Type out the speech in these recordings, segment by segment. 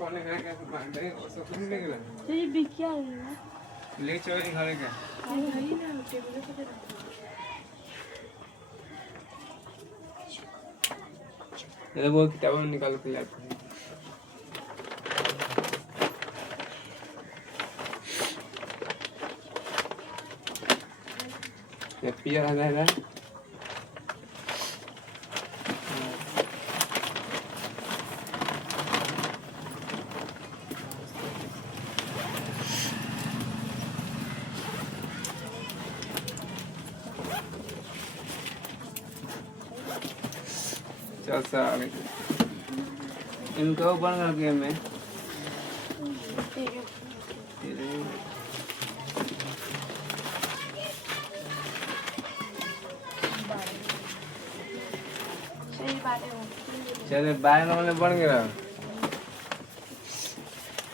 कौन है क्या मार दे और सब कुछ नहीं गया ये बिकिया है ले चोरी घरे का वही ना टेबल पे रखो ये वो किताब निकाल के लाते हैं ये पिया है चल सारे इनको बन गया गेम में चलो बाय नंबर बन गया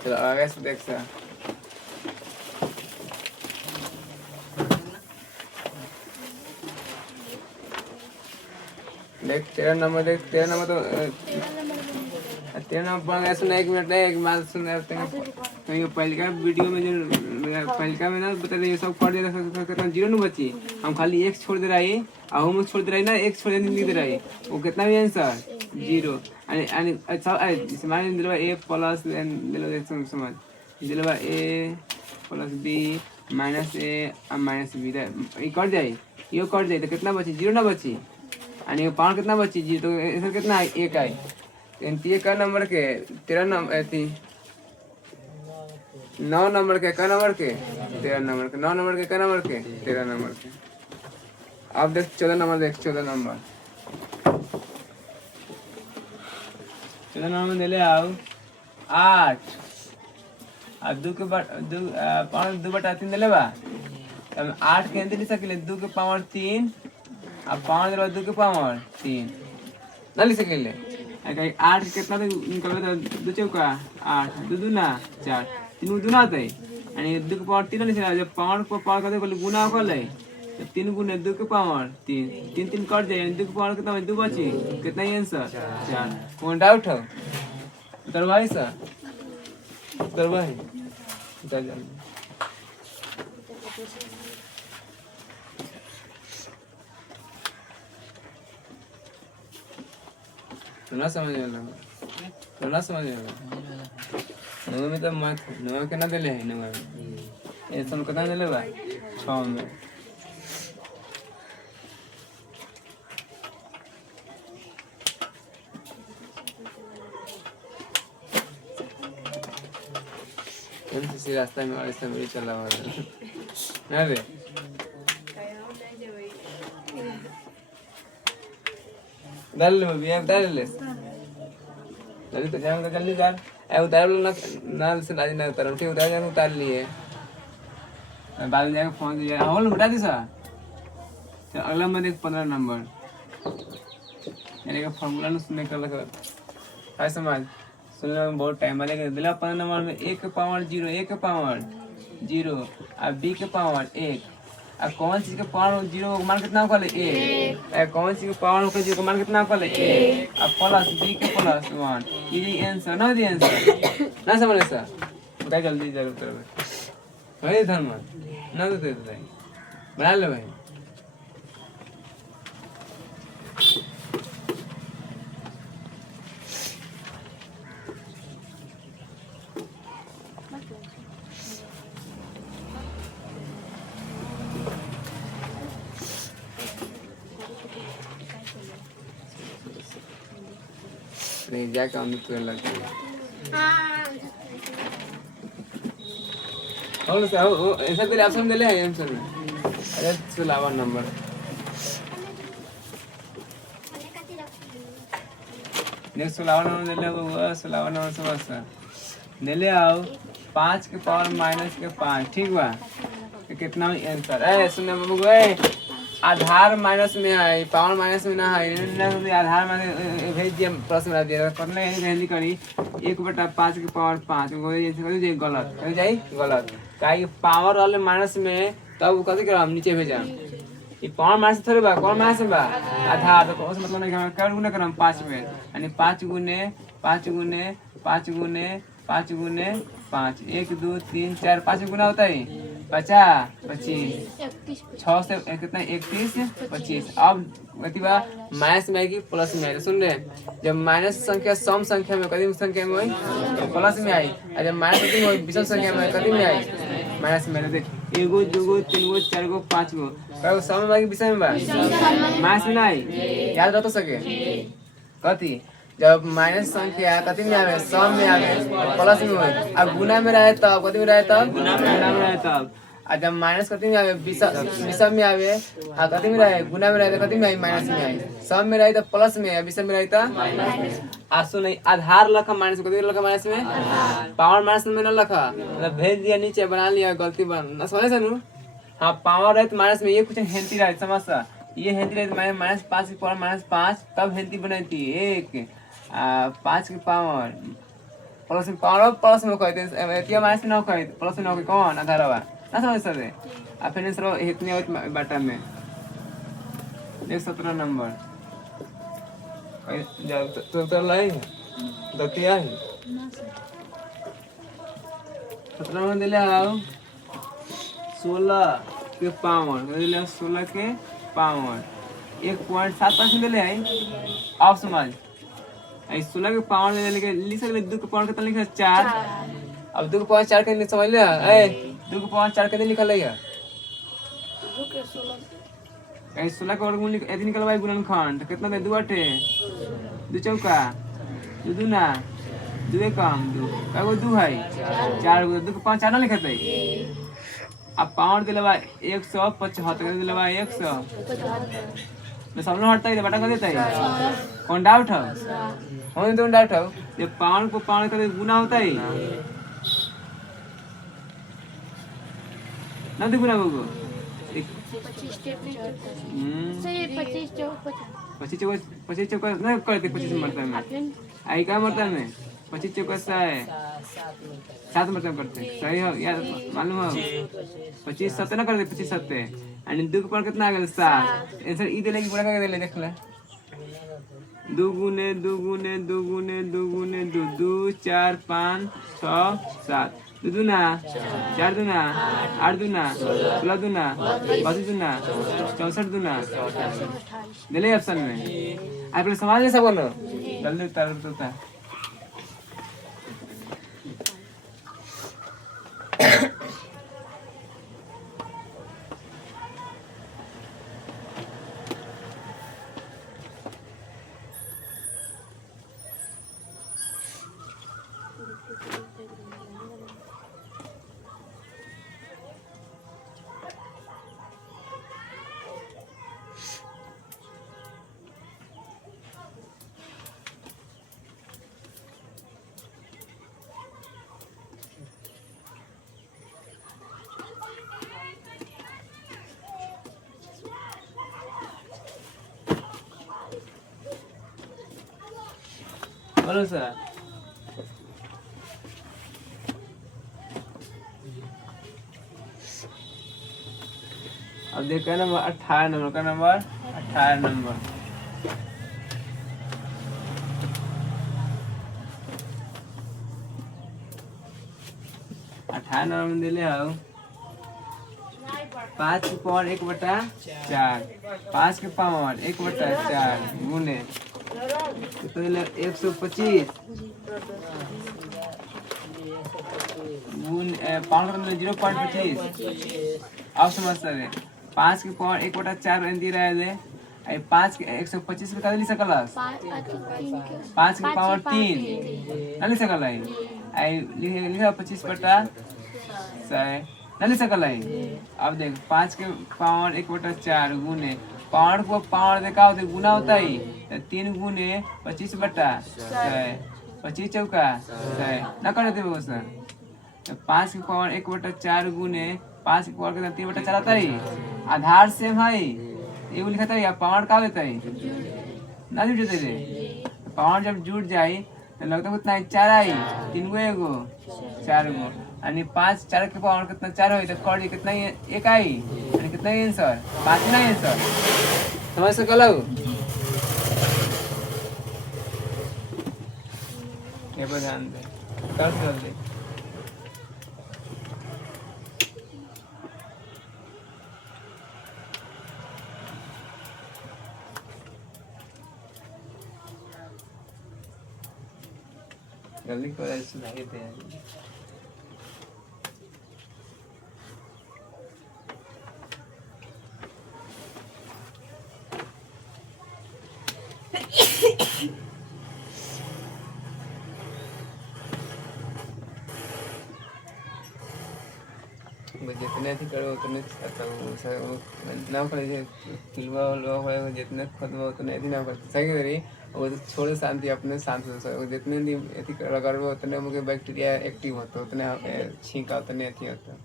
चलो आगे से देख सा देख तेरा नंबर तो तेरा नंबर बन गया सुना 1 मिनट एक बात सुन कहीं पहले का वीडियो में जो पहले का में ना बता रहे सब कर दिया कितना जीरो नहीं बची हम खाली एक छोड़ दे रही और हम छोड़ दे रही ना एक छोड़ नहीं दे रही वो कितना भी आंसर जीरो अच्छा समझ दिलवा a प्लस दिलवा देख समझ दिलवा a plus b minus a minus b ये कर जाए ये कर जाए तो कितना बची जीरो ना बची आणि पावर कितना बची जी तो इसमें कितना है एक है ये का नंबर के तेरा नंबर थी 9 नंबर के का नंबर के 13 नंबर के 9 नंबर के का नंबर के 13 नंबर के अब देख 14 नंबर देख 14 नंबर 14 नंबर दे ले आओ 8 अब 2 के बाद 2 पावर 2 बटा 3 दे ले बा अब 8 के अंदर लिख सके 2 के पावर 3 अब 5 दे 2 के पावर 3 ना लिख सके 8 कितना निकलबे तो 2 चौका 8 2 दूना 4 3 दूना आते आणि 2 के पावर 3 लिख जब पावर को पावर करते बोले गुना कर ले तो 3 गुने 2 के पावर 3 3 3 कट जाए 2 के पावर कितना 2 बची कितना ही आंसर 4 कौन डाउट है करवाई सर करवाई चल ना समझ में ना समझ में नवा में तो मत नवा के ना देले है नवा में ये सब कितना देले बा 6 में इसी रास्ता में और ऐसा मेरी चला हुआ है ना रे डाल ले भैया डाल ले जल्दी तो जाऊंगा जल्दी डाल ए उतार लो ना से ना ना उतार ठीक उतार जाने उतार लिए मैं बाद में जाके फोन दिया हॉल उठा दी सा तो अगला में देख 15 नंबर यानी का फार्मूला न सुनने का लगा हाय समझ सुनने में बहुत टाइम लगेगा दिला 15 नंबर में a के पावर 0 a के पावर 0 और b के पावर 1 अब कौन चीज के पावर 0 का मान कितना होगा ले a कौन चीज के पावर का 0 का मान कितना होगा ले a अब प्लस b के प्लस 1 ये आंसर ना दिया आंसर ना समझ सर बता जल्दी जरूर करो भाई धर्म ना तो दे दे बना ले भाई नहीं जाके हम तो लगता और सर ऐसा तेरे ऑप्शन दे ले है आंसर में अरे 16 नंबर नेक्स्ट 16 नंबर दे ले वो 16 नंबर से बस दे ले आओ 5 के पावर माइनस के 5 ठीक बा तो कितना answer A soon Babu A Aadhaar minus में है पावर माइनस में ना है आधार में भेज दिया प्रश्न बना दिया करना है जल्दी करी 1/5 के पावर 5 गलत कर जाए गलत काहे पावर वाले माइनस में तब कथी कर हम नीचे भेजा ये पावर माइनस थोड़े बा कौन माइनस बा आधार तो कौन मतलब नहीं कर गुना करम 5 में यानी 5 गुने 5 गुने 5 गुने 5 1 2 3 4 5 गुना होता है 50 25 6 से कितना 31 25। अब प्रतिभा माइनस में आएगी प्लस में आएगी। सुन रहे जब माइनस संख्या सम संख्या में कभी संख्या में हुई तो प्लस में आई और जब माइनस हुई विषम संख्या में कभी में आई माइनस में। देख एगो दूगो तीनगो चारगो पांचगो कई सम में आएगी विषम में माइनस में ना आई। याद रह तो सके कथी जब माइनस संख्या कथी में आवे सम में आवे प्लस में होई अब गुना में रहे तब कथी में रहे तब गुना में रहे तब। और जब माइनस कथी में आवे विषम में आवे आ कथी में रहे गुना में रहे तो कथी में आई माइनस में आई। सम में रहे तो प्लस में विषम में रहे तो आसु नहीं आधार लखा माइनस कथी लखा माइनस में पावर माइनस में न लखा मतलब भेज दिया नीचे बना लिया गलती बन समझे सनु। हाँ पावर रहे तो माइनस में ये कुछ हेल्थी रहे समझ ये हेल्थी रहे माइनस 5 की पावर माइनस 5 तब हेल्थी बनाती एक 5 की पावर प्लस में पावर प्लस में कहते हैं माइनस में ना कहते प्लस में ना कौन आधार हुआ ना समझ सकते। अब फिर सर इतने बाटा में देख 17 नंबर तो लाई दतिया है 17 नंबर दिले आओ 16 के पावर दिले 16 के पावर 1.7% दिले है। अब समझ 16 के पावर लेके लिख सकते 2 के पावर कितना लिखा 4। अब 2 के पावर 4 के समझ ले ए 2 के पावर 4 के लिखल है 16 का वर्गमूल ऐसे निकल भाई गुणनखंड कितना दे 2 8 2 चौका 2 दूना 2 एकम 2 का 2 है 4 2 के पावर 4 ना लिखत है। अब पावर दिले भाई 175 दिले भाई 100 मैं सामने हटता है बटा कर देता है कौन डाउट है कौन तो डाउट है ये पावर को पावर का गुना होता है ना तो गुना होगा 25 चौका नहीं करते 25 मरता में आई का मरता में 25 चौका है 7 मरता करते सही हो यार मालूम हो 25 7 ना करते 25 7 आणि 2 के पावर कितना आ गया 7 आंसर ई देले की पूरा करके देले देख ले 2 गुने 2 गुने 2 गुने 2 गुने 2 2 4 5 6 7 2 दूना 4 दूना 8 दूना 16 दूना 22 दूना 64 दूना दिले ऑप्शन में आप लोग समझ ले सब बोलो जल्दी उतार देता बोलो सर अब देखो नंबर 18 नंबर का नंबर 18 नंबर 18 नंबर दिले आओ 5 की पावर 1/4 5 की पावर 1/4 गुने तो 125 गुण पावर का 0.25। अब समझ सकते 5 की पावर 1/4 एंती रहे दे आई 5 के 125 पे कदली सकलस 5 की पावर 3 नहीं सकल आई लिखा 25/100 नहीं सकल अब देख 5 के पावर 1/4 गुने पावर को पावर देखा होते गुना होता है 3 गुने 25/100 25 चौका 100 ना करते वो सर 5 की पावर 1/4 गुने 5 की पावर के 3/4 आता है आधार से भाई ये लिखा था या पावर का होता है ना जुड़ते थे पावर जब जुड़ जाए तो लगता है कितना 4 आई 3 गो एगो 4 गो आणि 5 4 के पावर कितना 4 होई तो कॉर्ड कितना 1 आई आणि कितना आंसर 5 ना आंसर समझ सकल ये ये पर ध्यान दे कर जल्दी जल्दी कर सुनाई दे जितने थी करो उतने ना करे खिलवा हो जितने खुदवा उतने थी ना करते सही करी वो तो छोड़े शांति अपने शांत जितने दिन एथी करबो उतने मुझे बैक्टीरिया एक्टिव होता उतने छींका उतने एथी होता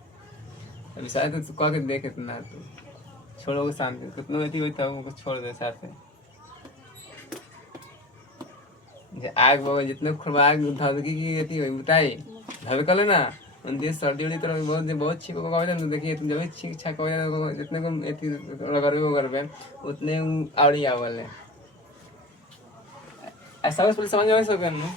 अभी शायद तो कह के देख इतना तो छोड़ो को शांति कितना एथी होता है उनको छोड़ दे साथ आग बाबा जितने खुरबाग धमकी की एथी हुई बताई धमकी कर लेना उनके सर्दी वाली तरह बहुत छींको को कहते हैं देखिए तुम जब छींक छाक हो जाए जितने को एथी करबे उतने आवड़ी आवल है ऐसा बस समझ में सके ना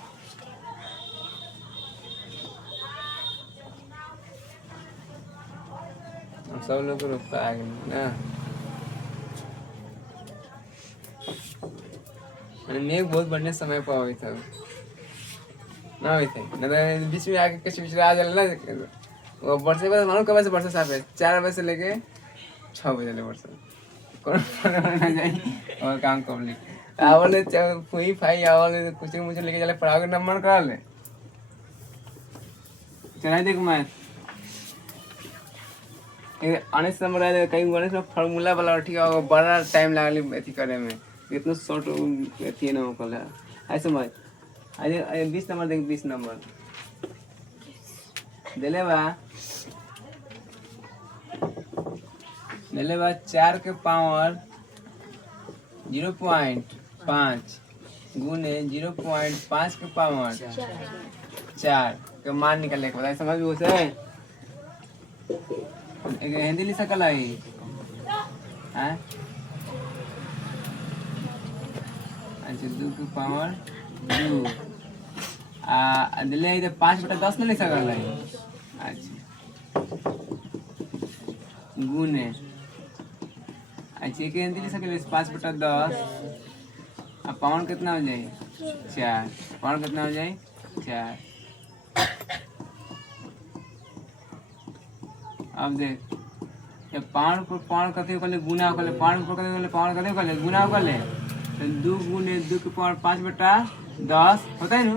हम सब लोग को रुकता है ना मैंने बहुत बढ़िया समय पर हुई था ना हुई थे ना बीच में आके कुछ बीच आ जाए ना वो वर्षे बाद मालूम कब से वर्षा साफ है 4 बजे से लेके 6 बजे ले वर्षा कौन ना जाए और काम कंप्लीट आवले फुई फाई आवले कुछ मुझे लेके चले पढ़ाओ के नंबर करा ले चला देख मैं ये अनेस नंबर आए कई गणेश में फार्मूला वाला ठीक है बड़ा टाइम लागली एथी करे में इतना शॉर्ट एथी ना होकल है ऐसे मत अरे 20 नंबर देख 20 नंबर देले बा 4 के पावर 0.5 गुने 0.5 के पावर 4 के मान निकलने के बाद समझ में उसे एक हिंदी लिख सकल है हैं अच्छा 2 के पावर 2 दिले 5/10 नहीं लिख सकल है अच्छा गुने अच्छा के हिंदी लिख सकल 5/10 अब पावर कितना हो जाए 4 पावर कितना हो जाए 4 अब देख ये पावर कते कर ले गुना कर ले पावर कते कर ले पावर कते कर ले गुना कर ले तो 2 गुने 2 के पावर 5/10 होता है ना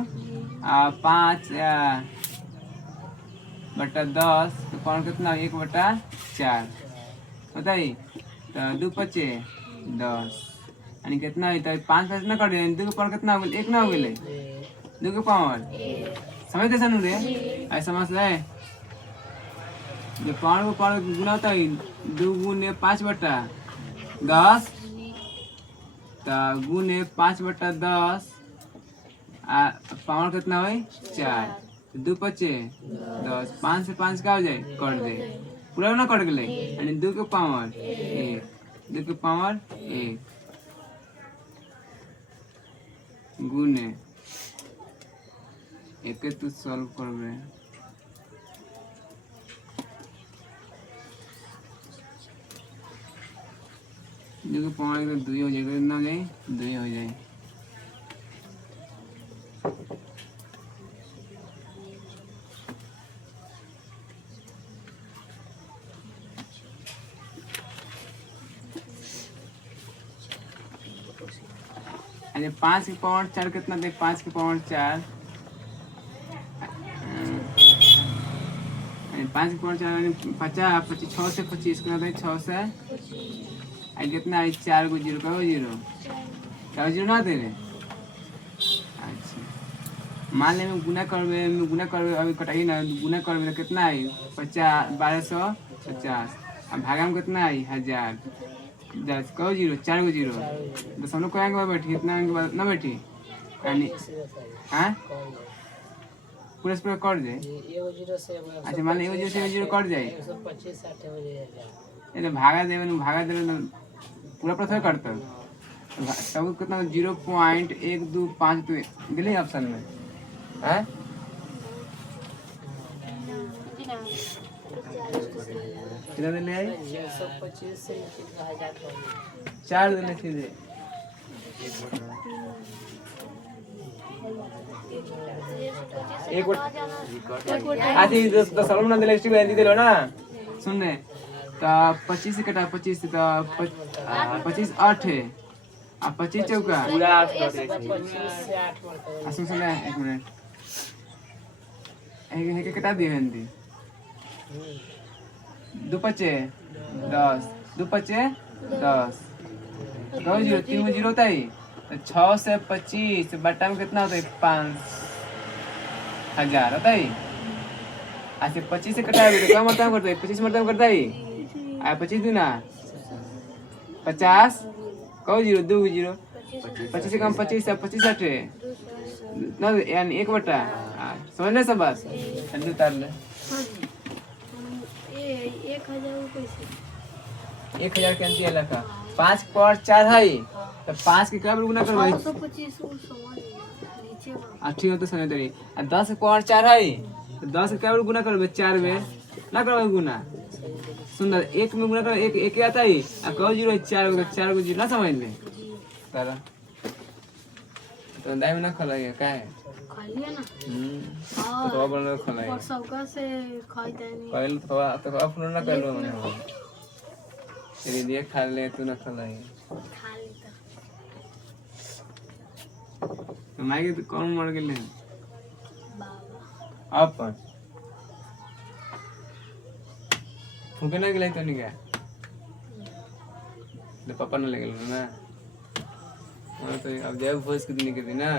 5/10 तो पावर कितना 1/4 होता है तो 2 × 5 = 10 यानी कितना है तो 5 कितना कर दे 2 के पावर कितना हो गया 1 ना हो गेले 2 के पावर समझ दे सनु रे ऐसा समझ ले ये पावर गुना होता है 2 गुने 5/10 तो गुने 5/10 पावर कितना हो 4 2 × 5 = 10 5 से 5 का हो जाए कर दे पूरा ना कट गए यानी 2 के पावर 1 2 के पावर 1 गुने एक तो सॉल्व करबे 2 के पावर 2 हो जाएगा कितना हो जाए 2 हो जाए अरे 5 के पावर 4 कितना देख 5 के पावर 4 5 के पावर 4 50 25 6 से 25 कितना था 6 से आई कितना है 4 को 0 का 0 क्या 0 ना दे रहे अच्छा मान ले में गुना करबे अभी कटाई ना गुना करबे तो कितना है 1250 अब भागा में कितना है 1000 10 को 0 4 को 0 तो सब लोग को आएंगे बैठी इतना ना बैठी यानी हाँ पूरा पूरा कर दे अच्छा मान ली 0 कट जाए ये भागा देवे पूरा प्रथा करता तब कितना 0.125 तो दिले ऑप्शन में हैं कितना दिन ले आई 4 दिन सीधे एक आज ही 10 साल में दिले स्टील दिलो ना सुनने तो 25 से कटा 25 तो 25 8 है अब 25 चौका पूरा 8 सुन एक मिनट एक कटा दिए हिंदी 2 पचे 10 2 पचे 10 2 जीरो 3 जीरो होता है तो 6 से 25 बट्टा में कितना होता है 5000 होता है ऐसे 25 से कटा है तो क्या मतलब करता है 25 मतलब करता है आ 25 दूना 50 कौ जीरो 2 जीरो 25 से कम 25 से 25 8 ना यानी 1 बट्टा समझ ले सब बात जल्दी उतार ले 1000 के अंतिम लगा 5 पर 4 है तो 5 के क्या गुना करवाई 525 ठीक है तो समझ तेरी 10 पर 4 है तो 10 के क्या गुना करवाई 4 में ना करवाई गुना सुंदर 1 में गुना कर 1 आता है और कौ जीरो 4 को जीरो ना समझ ले तारा तो दाई में ना खलाएगा क्या है खा लिया ना तो बोलना खलाएगा और सबका से खाइते नहीं पहले तो अब ना कर लो मैंने तेरी दिए खा ले तू ना खलाएगा खा लेता तो मायके तो कौन मर गेले बाबा अपन फूके ना गेले तो नहीं क्या तो पापा ना ले गेले ना हाँ तो अब जब भोज कितनी के दिन ना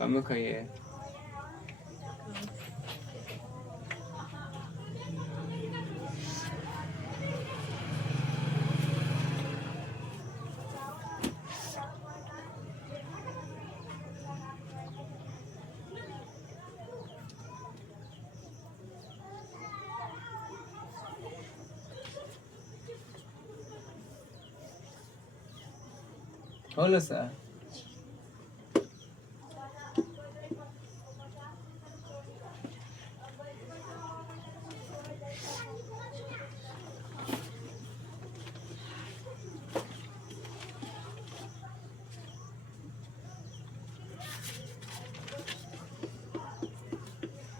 कम खाइए बोलो सर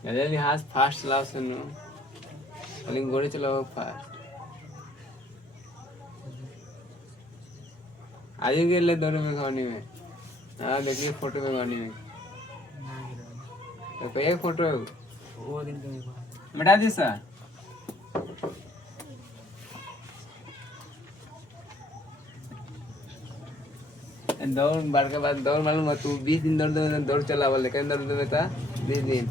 जल्दी हाथ फास्ट चलाओ सुनो लेकिन घोड़े चलाओ फास्ट आइए गेले दोनों में गानी में हाँ देखिए फोटो में गानी में तो एक फोटो है वो दिन मिटा दी सर दौड़ बार के बाद दौड़ मालूम तू 20 दिन दौड़ चला वाले कहीं दौड़ देवे था 20 दिन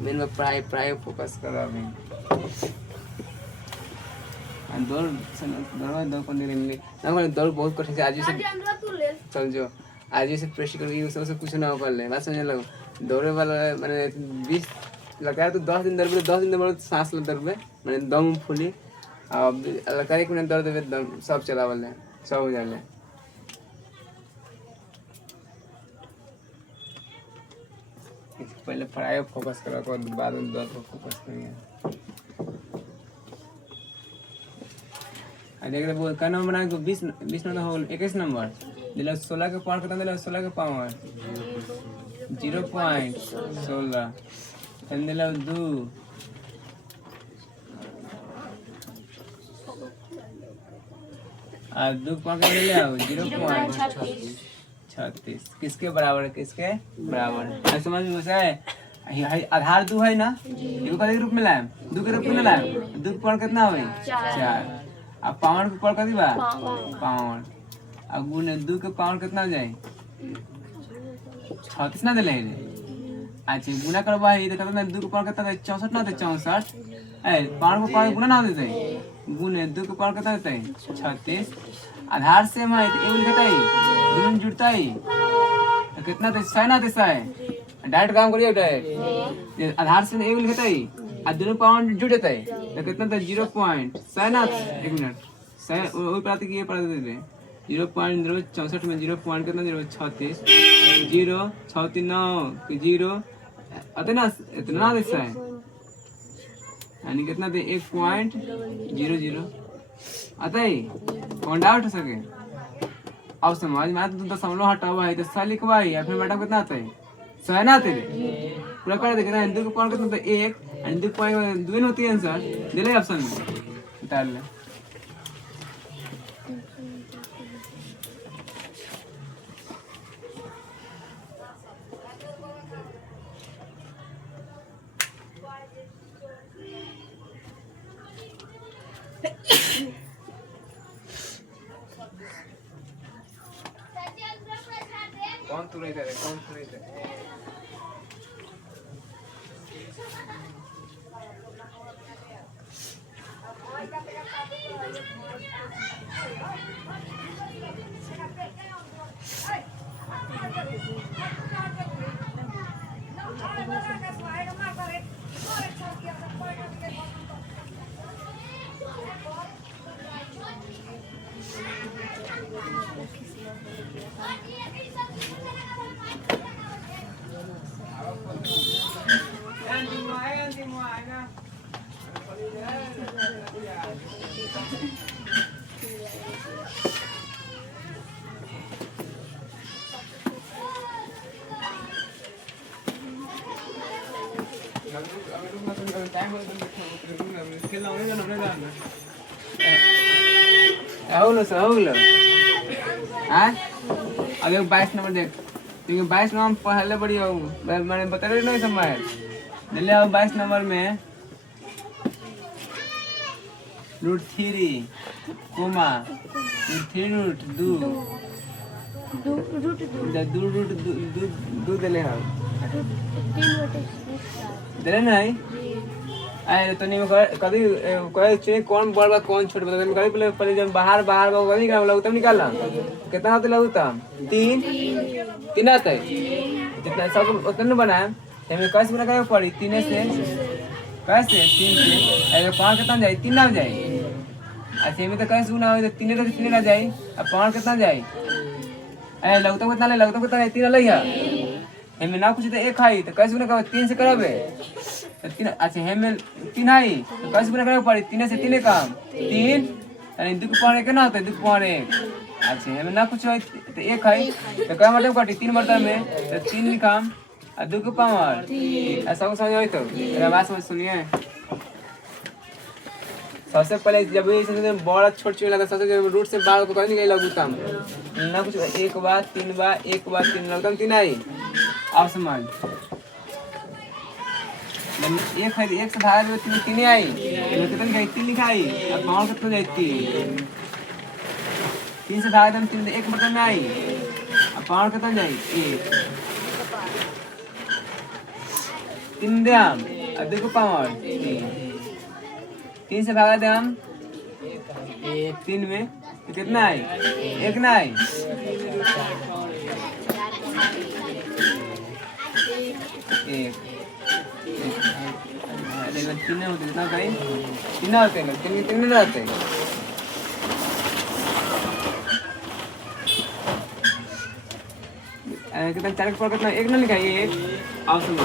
मेन में प्राय फोकस करो अभी दौड़ को नहीं मिली ना दौड़ बहुत कठिन से आज से चल जो आज से प्रेस करके ये सब कुछ ना कर ले बात समझ लो दौड़े वाला मैंने 20 लगाया तो 10 दिन दौड़ 10 दिन दौड़ सांस ले दौड़ मैंने दम फूली अब लगा 1 मिनट दौड़ देवे दम सब चला वाले सब हो जाले पहले पढ़ाई पर फोकस करा को बाद में दौड़ पर फोकस करिए देख रहे का नंबर बना को 20 नंबर हो 21 नंबर दिला 16 के पावर कितना दिला 16 के पावर 0.16 फिर दिला 2 आ 2 पावर कितना दिला 0.36 किसके बराबर है किसके बराबर है समझ में है आधार 2 है ना इसको कई रूप में लाए 2 के रूप में लाए 2 के पावर कितना हुई 4 अब पावर के पावर कितनी बा पावर अब गुने 2 के पावर कितना हो जाए 36 ना देले अच्छा गुना करबा है तो कितना 2 के पावर कितना 64 ना दे 64 ए पावर को पावर गुना ना देते गुने 2 के पावर कितना देते 36 आधार से मैं तो एवल कहता है दोनों जुड़ता है तो कितना दे 100 ना दे 100 डायरेक्ट काम करिए डायरेक्ट आधार से एवल कहता है आ दोनों पावर जुड़ जाता है तो कितना था 0.100 ना 1 मिनट 100 वही प्राति की ये पढ़ा देते 0.064 में 0. कितना 036 0 639 0 अतना इतना हिस्सा है यानी कितना थे 1.00 आता है कौन डाउट हो सके अब समझ में तो दशमलव हटावा है तो सा लिखवा है फिर बेटा कितना आता है 100 ना आते पूरा कर दे कितना हिंदू का पॉइंट कितना था 1 हिंदू पॉइंट 2 होती है आंसर दे ले ऑप्शन में डाल ले कौन तू नहीं करे कौन तू नहीं करे अगर 22 नंबर देख क्योंकि 22 नंबर पहले बड़ी हो मैंने बता रही नहीं समझ दिल्ली आओ 22 नंबर में √3 कोमा 3√2 दिले हम दिले नहीं अरे तो नहीं कभी कोई चीज कौन बड़ा कौन छोटा बता कभी पहले पहले जब बाहर बाहर कभी निकाल लगता निकालना कितना होता लगता 3 आता है जितना सब उतना बनाए हमें कैसे बना क्या पड़ी 3 से कैसे 3 से अरे 5 कितना जाए 3 ना जाए अच्छा में तो कैसे गुना हो 3 ना जाए अब 5 कितना जाए अरे लगता कितना ले लगता कितना 3 ले हमें ना कुछ तो 1 आई तो कैसे गुना 3 से करावे 3 अच्छा हमें 3 आई तो कैसे गुना करावे पड़ी 3 से 3 काम 3 अरे 2 के पावर कितना होता है 2 के पावर 1 अच्छा हमें ना कुछ हो तो 1 आई तो क्या मतलब काटी 3 मतलब में तो 3 काम और 2 के पावर ऐसा कुछ समझ आई तो मेरा बात समझ सुनिए सबसे पहले जब ये बड़ा छोट चीज लगा सबसे रूट से बाहर को कहीं नहीं लगता ना कुछ 1 बार 3 बार 1 बार 3 लगता 3 आई आप समझ एक है 1 से भाग में 3 आई कितनी गई 3 लिखाई अब पावर कितना जाती 3 से भाग में 3 1 मतलब में आई अब पावर कितना जाई 3 दियाम अब देखो पावर 3 से भागा दे हम 3 में तो कितना आई 1 ना आई एक 3 होते कितना कहीं 3 होते हैं 3 नहीं रहते कितना 4 के पावर कितना 1 ना लिखा ये 1 आप समझ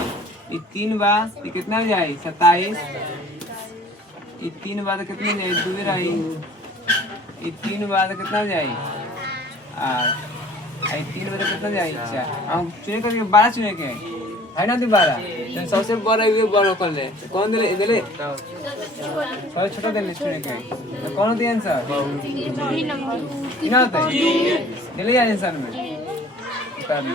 ये 3 बार ये कितना जाए 27 ये 3 बार कितने जाए 2 रही ये 3 बार कितना जाए 8 ये 3 बार कितना जाए 4 हम चुने करके 12 चुने के है ना 12 तो सबसे बड़ा ये बड़ा कर ले कौन दे ले सबसे छोटा दे ले चुने के तो कौन दिया आंसर 3 नंबर 3 होता है ले ले आंसर में उतार ले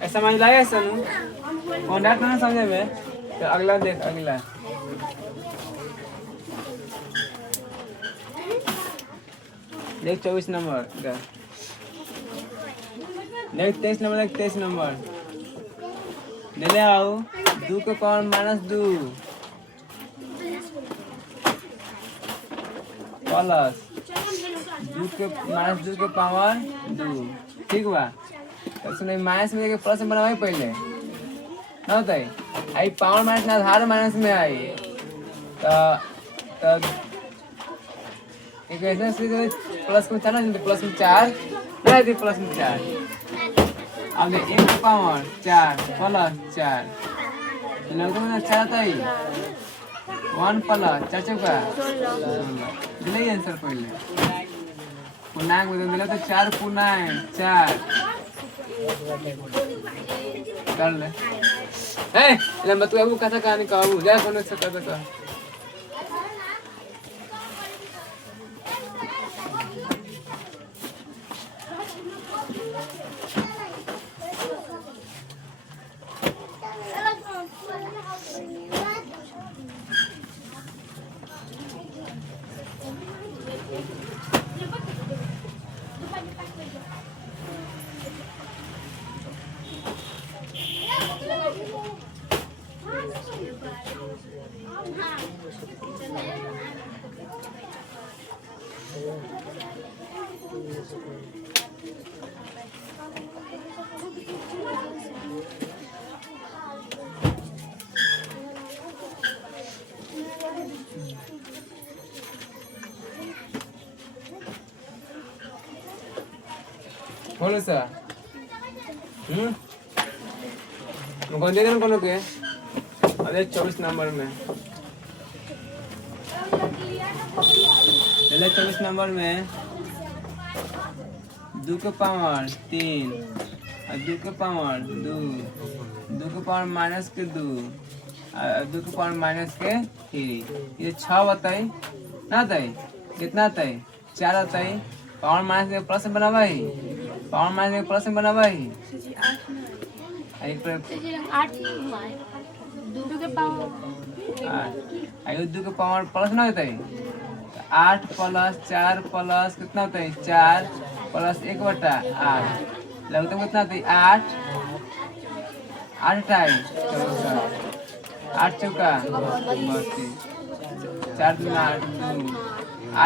ऐसा समझ लागे सनू कॉन्टैक्ट ना समझे में तो अगला देख अगला देख 24 नंबर देख 23 नंबर देख 23 नंबर ले आओ 2 के पावर -2 प्लस 2 के पावर 2 ठीक बा तो सुने माइनस में प्लस में बनावाई पहले ना होता है आई पावर माइनस ना आधार माइनस में आई तो एक ऐसे प्लस में 4 ना प्लस में 4 नहीं थी प्लस में 4 अब 1 पावर 4 प्लस 4 लगता है अच्छा आता है 1 प्लस 4 चौका दिले आंसर पहले पूर्णांक बदल दिला तो 4 पूर्णांक 4 कर ले ले मत तू कथा कहानी कहू जा कोनो से कथा कह बोलो सर कौन देगा ना कोनो के अरे 24 नंबर में पहले 24 नंबर में 2 के पावर 3 और 2 के पावर 2 2 के पावर -2 और 2 के पावर -3 ये 6 बताई ना बताई कितना बताई 4 बताई पावर माइनस के प्लस बनावा ही पावर माइनस के प्लस बनावा ही 8 2 के पावर प्लस ना होता है 8 प्लस 4 प्लस कितना होता है 4 प्लस 1/8 लगता है कितना होता है 8 टाइम 8 चौका 4 2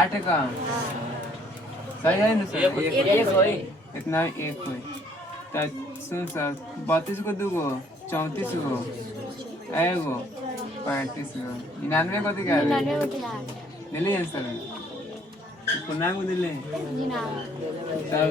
8 का सही है ना इतना एक हुई तो सुन सर 32 को 2 को 34 को एगो 35 को 99 को दिखा दिले आंसर पूर्णांक को दिले तब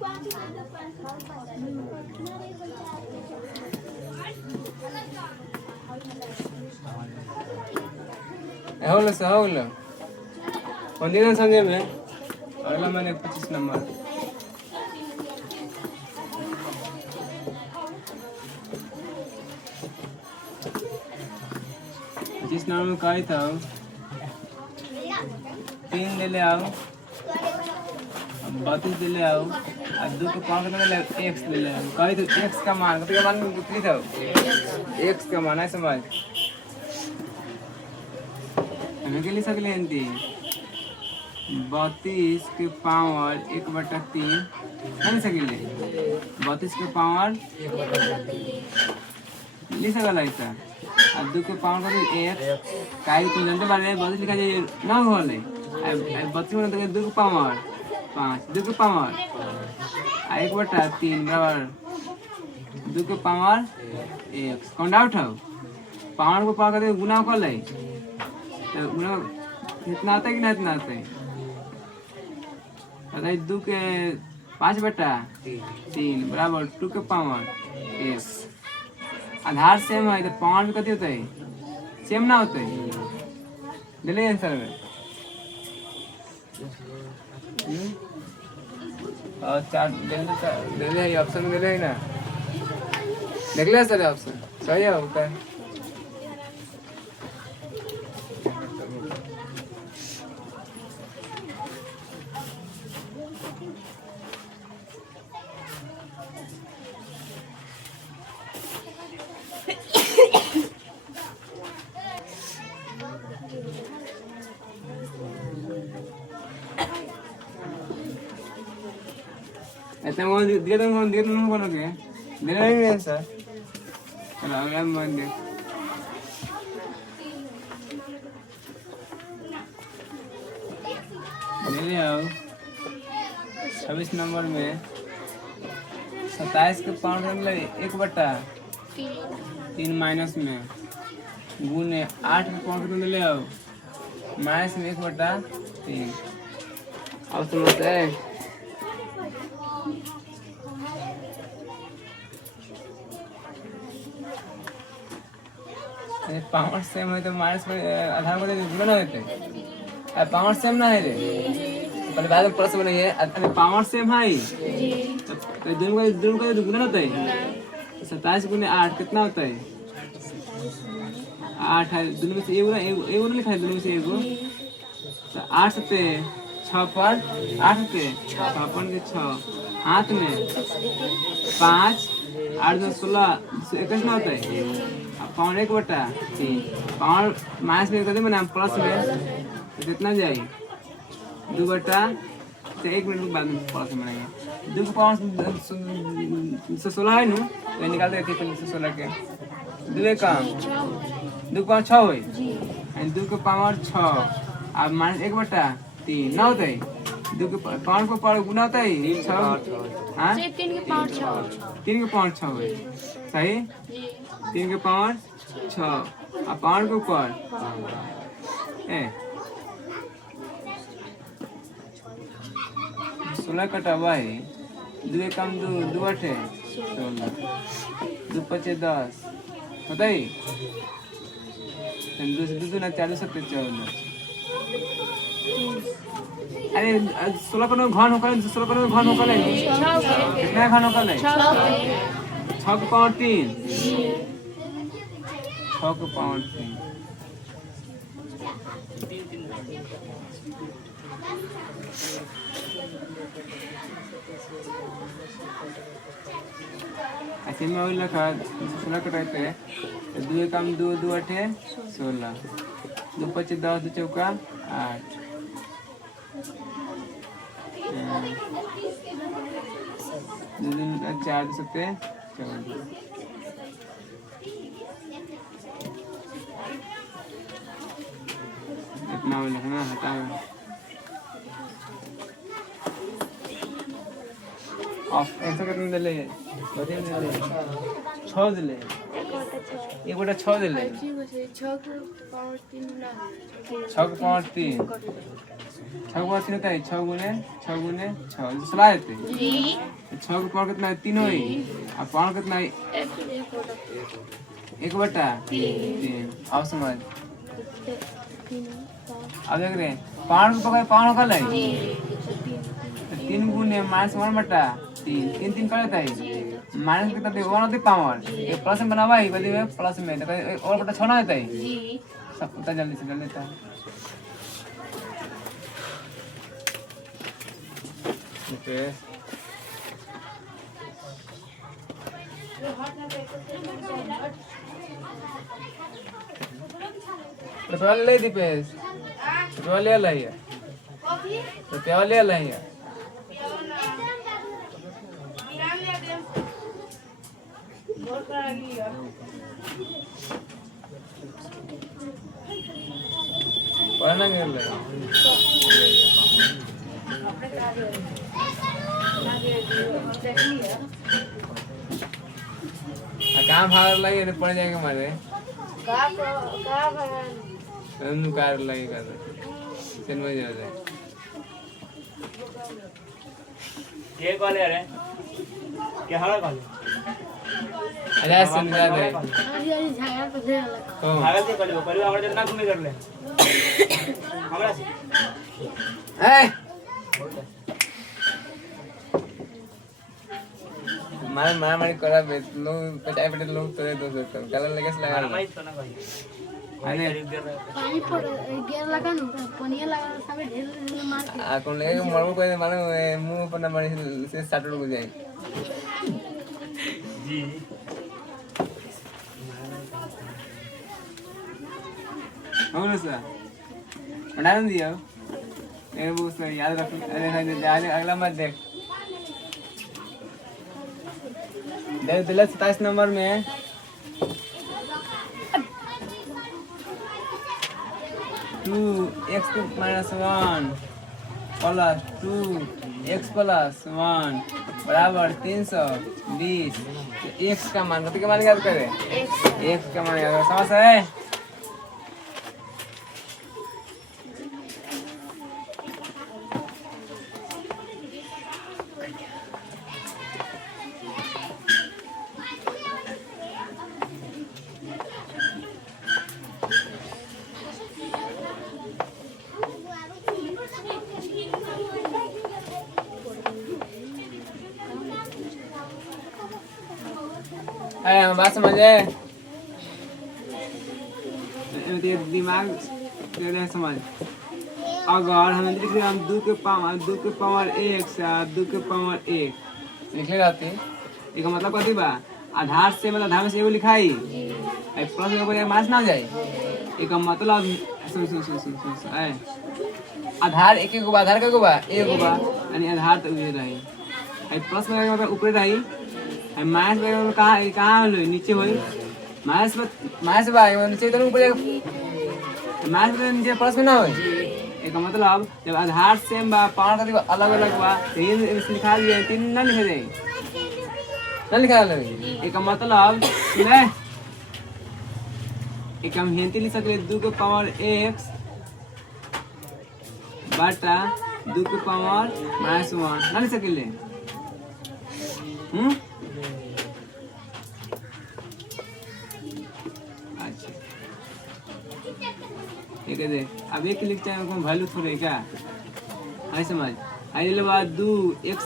हो गलो मंदिर संगे में अगला मैंने 25 नंबर 25 नंबर में कही था 3 ले ले आओ 32 ले ले आओ और 2 को 5 ले ले x ले ले आओ कही तो x का मान कितनी था x का मान है समझ हमें के लिए सकले हिंदी 32 के पावर 1/3 नहीं सकले 32 के पावर 1/3 ले सकला ऐसा और 2 के पावर का 1 काई तो जानते बारे 32 लिखा जाए ना होले 32 में तो 2 के पावर 5 2 के पावर 1/3 बराबर 2 के पावर 1 कौन डाउट है पावर को पावर करके गुना कर ले तो गुना कितना आता है कि नहीं इतना आता है अगर 2 के 5/3 बराबर 2 के पावर 1 आधार सेम है तो पावर में कति होता है सेम ना होता है ले ले आंसर में और 4 ले ले ऑप्शन में ले ले ना देख ले सर ऑप्शन सही है होता है ऐसे वो दिया तुम बोलोगे ले लेंगे सर चलो अगला मान दे ले आओ 26 नंबर में 27 के पावर में 1/3 माइनस में गुने 8 के पावर में ले आओ माइनस में 1/3 अब समझते हैं पावर सेम है तो माइनस में आधार को गुना ना देते अब पावर सेम ना है रे पहले बाद में प्लस बनाइए अरे पावर सेम है तो दोनों का गुना होता है 27 गुने 8 कितना होता है 8 है दोनों में से एगो लिखा है दोनों में से एगो तो 8 से 6 पर 8 से 6 पर 6 हाथ में 5 8 में 16 21 ना होता है पावर 1/3 पावर माइनस में करते मैंने प्लस में तो कितना जाए 2/3 से 1 मिनट बाद में प्लस में आएगा 2 के पावर 16 है ना तो निकाल देते हैं 16 के 2 काम 2 के पावर 6 हो 2 के पावर 6 अब माइनस 1/3 ना होता है 2 के पावर को पावर गुना होता है 6 हाँ 3 के पावर 6 3 के पावर 6 हो सही 3 के पावर 6 अब पावर के ऊपर 16 कटा हुआ है 2 कम 2 8 है 16 2 5 10 होता है 2 ना 4 7 14 अरे 16 पर घन होकर 16 पर घन होकर कितना घन होकर 6 के पावर 3 6 के पावर 3 ऐसे में वही लखा 16 कटाते हैं 2 कम 2 2 8 है 16 2 5 10 2 चौका 8 2 4 7 14 इतना लिखना हटाओ ऑफ ऐसा कितने दिले 6 दिले एक बटा 6 दे ले ठीक है 6 के पावर 3 ना 6 के पावर 3 6 के पावर 3 होता है 6 गुने 6 सला देते जी 6 के पावर कितना है 3 होई और पावर कितना है 1 बटा 3 अब समझ अब देख रहे पावर को पकड़ पावर का ले 3 गुने -1 बटा 3 3 3 कर लेता है माइनस कितना दे 1 होती पावर ये प्लस में बनावा ही बदी में प्लस में तो और बटा 6 ना देता है जी सब पता जल्दी से कर लेता है ओके पेट्रोल ले दीपेश पेट्रोल ले लाइए पेट्रोल ले लाइए पढ़ना कर ले काम भाग लगे तो पड़ जाएंगे हमारे हम कार लगे कर सिनेमा जा जाए ये कॉल है रे क्या हाल कॉल अरे सिनेमा जा जाए अरे अरे झाया पे दे लगा तो भागल से कल कल आवर ना घूमे कर ले हमरा से ए मार मारी करा बे लोग पचाई पटे लोग तो दो सकते कलर लेके से लगा मैं तो ना भाई अरे पानी पड़ गिर लगा न पनिया लगा सब ढेर मार के आ कौन लेके मरबो कोई माने मुंह पर ना मारी से स्टार्ट हो जाए जी और सर बना दिया ये वो सर याद रख अरे अगला मत देख देख दिला 27 नंबर में 2x minus 1 plus 2x plus 1 बराबर 320 x का मान कति का मान याद करे x का मान याद समझ है हम बात समझे दिमाग दे रहे समझ अगर हम लिख रहे हम 2 के पावर 1 से 2 के पावर 1 लिखे रहते एक मतलब कथी बा आधार से मतलब आधार में से एगो लिखाई प्लस में कोई मास ना जाए एक मतलब सुन सुन सुन सुन सुन ए आधार एक गो बा आधार का गो बा एगो बा यानी आधार तो ये रही आई प्लस में मतलब ऊपर रही माइनस में कहाँ होलो नीचे होई माइनस बा नीचे तो ऊपर माइनस में नीचे प्लस में ना होई एक मतलब जब आधार सेम बा पावर का अलग अलग बा तीन लिखा दिए तीन ना लिखे जाए ना लिखा लगे एक मतलब ले एक हम हिंदी लिख सकते 2 के पावर x बटा 2 के पावर -1 ना लिख सकेले अच्छा ठीक है अब एक लिख चाहे को वैल्यू थोड़े क्या आई समझ आई ले बा 2 x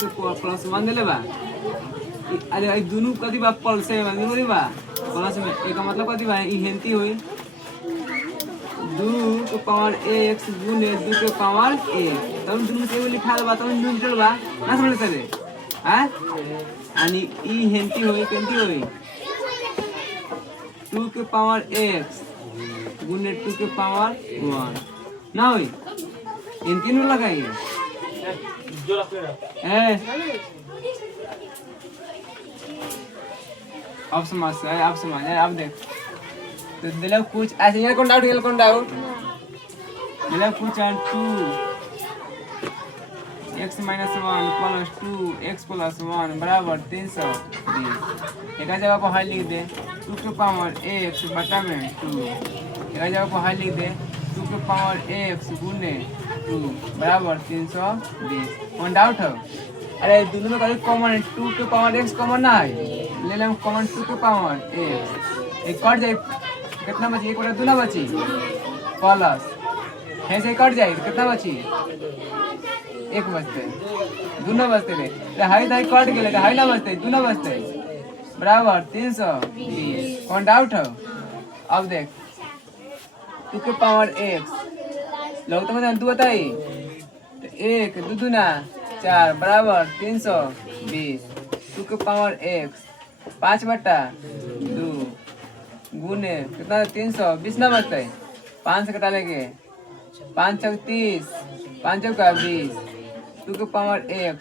प्लस 1 ले बा अरे आई दोनों कथी बा प्लस से दोनों बा प्लस में एक मतलब कथी बा ई हेंती होई 2 के पावर x गुने 2 के पावर 1 तब दोनों से लिखा बा तब न्यूट्रल बा ना समझ सकते हैं आणि ई हेंती होई केंती होई 2 के पावर x गुने 2 के पावर 1 ना होई इन तीनों लगाइए जो रख ले अब समझ अब देख तो दिला कुछ ऐसे ये कौन डाउट दिला कुछ 2 x minus 1 plus 2x plus 1 बराबर 320। एक जगह पर हल लिख दे 2 के पावर x बटा में 2। एक जगह पर हल लिख दे 2 के पावर x गुने 2 बराबर 320। कौन डाउट है? अरे दोनों में कभी कॉमन है, 2 के पावर x कॉमन ना है, ले लें कॉमन 2 के पावर x। एक कट जाए कितना बची? एक बटा 2 ना बची प्लस ऐसे कट जाए कितना बची? एक बचते दोनों बचते रे हाई दाई कट गए हाई ना बचते दोनों बचते बराबर 320। कौन डाउट है? अब देख 2 के पावर x लोग तो मतलब 2 बताई तो 1 2 दूना 4 बराबर 320। 2 के पावर x 5 बटा 2 गुने कितना 320 ना बचते 5 से कटा लेंगे 5 चौक 30 5 चौक 20। 2 के पावर x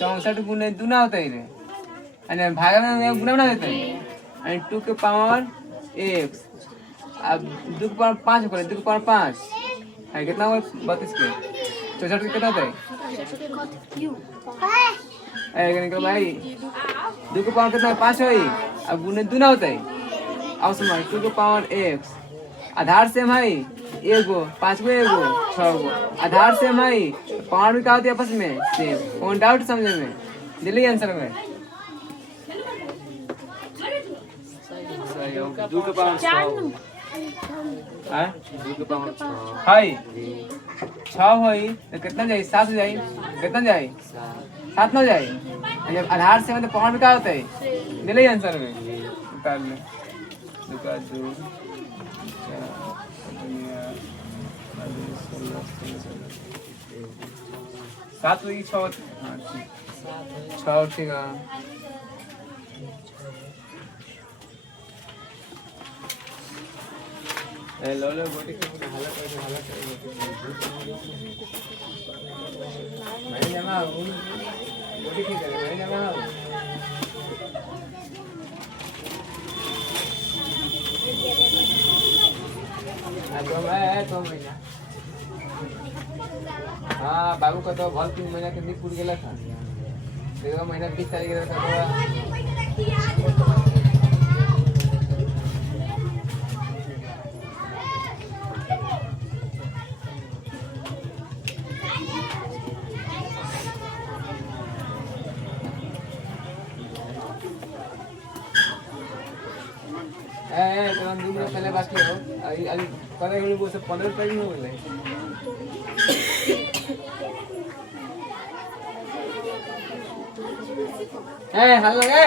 64 गुने 2 ना होता है रे अने भागा में गुना बना देते हैं एंड 2 के पावर x अब 2 के पावर 5 करे 2 के पावर 5 है कितना हुआ 32 के 64 के कितना होता है ए निकल भाई 2 के पावर कितना 5 है अब गुने 2 ना होता है। अब समझ 2 के पावर x आधार सेम है एगो 5 गो एगो 6 गो आधार सेम है पावर भी क्या होती है आपस में सेम। कौन डाउट समझे में दिल्ली आंसर में 2 के पावर 6 है 2 के पावर 6 है 6 है तो कितना जाए 7 हो जाए कितना जाए 7 ना जाए जब आधार से मतलब पावर भी क्या होता है दिल्ली आंसर में निकाल ले 2 7 लगी 6 ठीक है। लो लो गोटी के हालत मैं जमा हूं गोटी ठीक है मैं जमा हूं तो महीना हाँ बाबू का तो बहुत 3 महीना के पूछ गया था देखो महीना 20 तारीख पहले बाकी हो अभी वो सब 15 तारीख में हो गए हल लगे